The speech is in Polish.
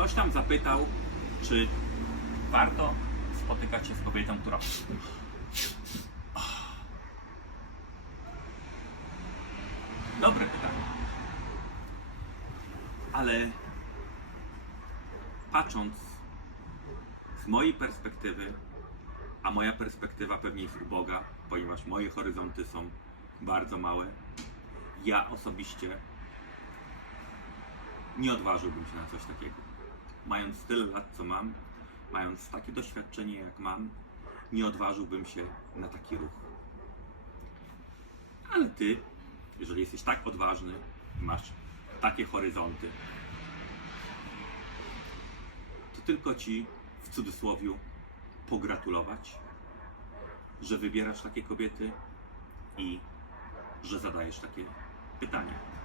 Ktoś tam zapytał, czy warto spotykać się z kobietą, która. Dobre pytanie. Ale patrząc z mojej perspektywy, a moja perspektywa pewnie jest uboga, ponieważ moje horyzonty są bardzo małe, ja osobiście nie odważyłbym się na coś takiego. Mając tyle lat, co mam, mając takie doświadczenie, jak mam, nie odważyłbym się na taki ruch. Ale ty, jeżeli jesteś tak odważny, masz takie horyzonty, to tylko ci w cudzysłowie pogratulować, że wybierasz takie kobiety i że zadajesz takie pytania.